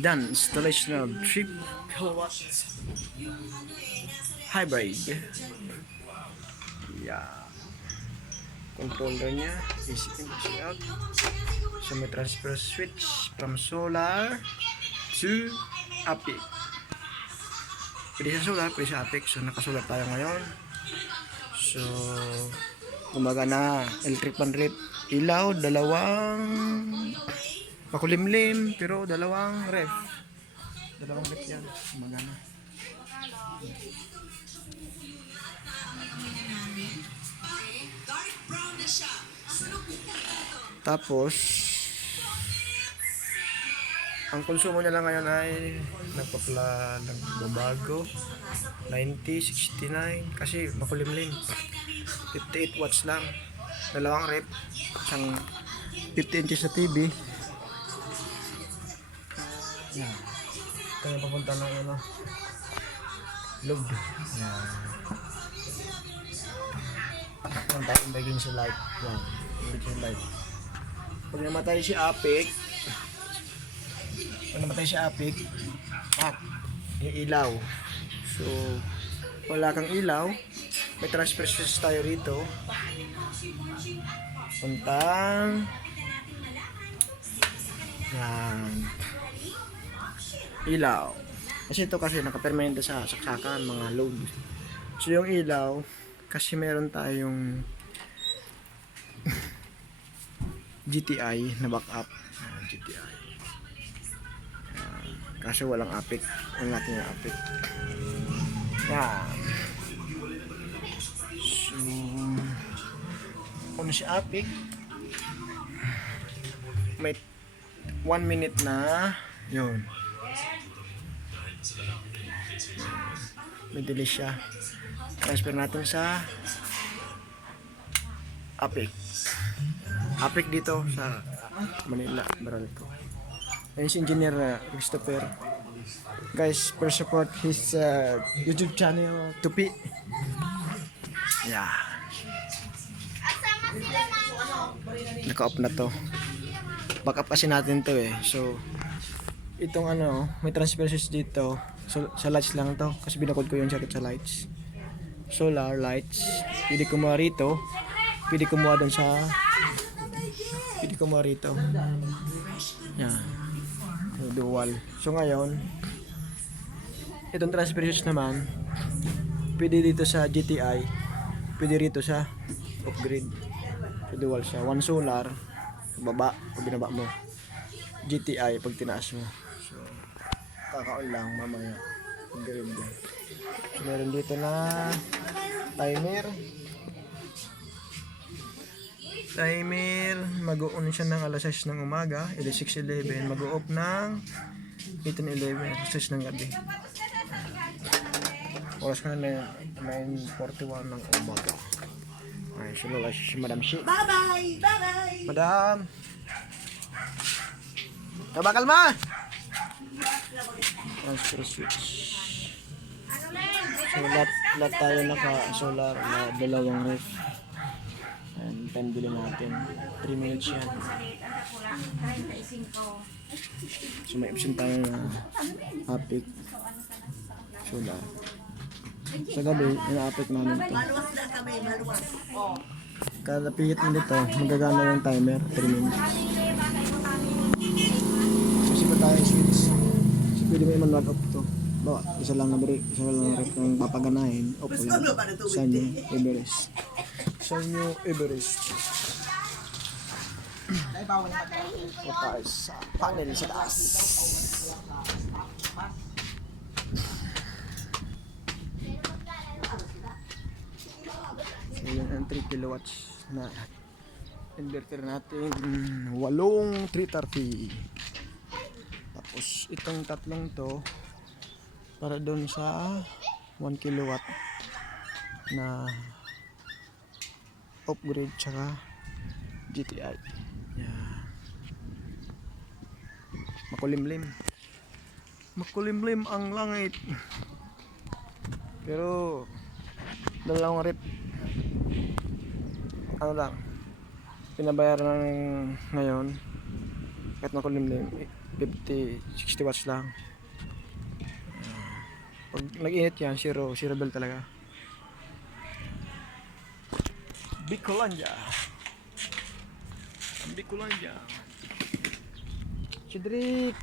Done. Installation of 3 kilowatts hybrid. Yeah. Controller niya. Easy in, easy out. So may transfer switch from solar to Apic. Pwede sa solar, pwede sa Apic. So nakasolar tayo ngayon. So gumagana electric pan rip. Ilaw, dalawang makulimlim, pero dalawang ref. Dalawang ref yan. Gumagana. Tapos ang konsumo niya lang ngayon ay nagbabago 90, 69 kasi makulimlim. 58 watts lang. Dalawang rep, isang 50 inches na TV. Yan. Ito yung papunta ng load. Yan. Ang tayong baging sa light. Yan. Baging sa light. Pag namatay si Apic, iilaw. So, wala kang ilaw, may transfer switch tayo rito. Puntang yan. Ilaw. Kasi ito kasi nakapermanente sa saksakan, mga load. So, yung ilaw, kasi meron tayong GTI na backup. GTI. Kasi walang Apic. Ang natin yung Apic. Yan. So, kung si Apic, may 1 minute na yun. May delay siya. Transfer natin sa Apic. Apic dito sa Manila, Baralco. Ayun si Engineer Christopher. Guys, please support his YouTube channel, Tupi. Yeah. Naka-off na to. Backup kasi natin to eh. So, itong may transfer switch dito. So, sa lights lang to. Kasi binakod ko yung circuit sa lights. Solar lights. Pwede kumuha rito. Pwede kumuha dun sa... Pwede kumuha rito. Yan. Dual. So ngayon, itong transfer switch naman, pwede dito sa GTI, pwede rito sa off-grid. So dual siya. One solar, baba, pag binaba mo. GTI, pag tinaas mo. So, kakaon lang mamaya. Grid. So meron dito na timer. Mag-o-on siya ng alas 6 ng umaga, 6:11, mag-o-off ng 18:11, 6 ng gabi. Oras ka na 9:41 ng umaga. Ay, sunod si Madam Shi. Bye-bye! Bye-bye! Madam! Kabakal ma! Transfer switch. So, lahat tayo naka-solar na dalawang ref. And time bilhin natin 3 minutes yan. So may option tayo na Apic solar. Sa gabi, ina-Apic namin ito. Kada pihit mo dito, magagana yung timer 3 minutes. So sipa tayo yung switch. So pwede mo i-manual off ito. Bawa, isa lang rep ng papaganahin. Off ko lang. Sa inyo, Everest. Sanyo Everest. O tayo sa panel sa taas. So yan ang 3 kilowatts na inverter natin. 8 330. Tapos itong tatlong to para doon sa 1 kilowatt na off-grid tsaka GTI. Yeah. Makulimlim ang langit. Pero dalawang rep lang pinabayaran ng ngayon Kahit makulimlim, 50, 60 watts lang. Pag nag-init yan, zero bell talaga. Bicolandia. Bicolandia. Cedric!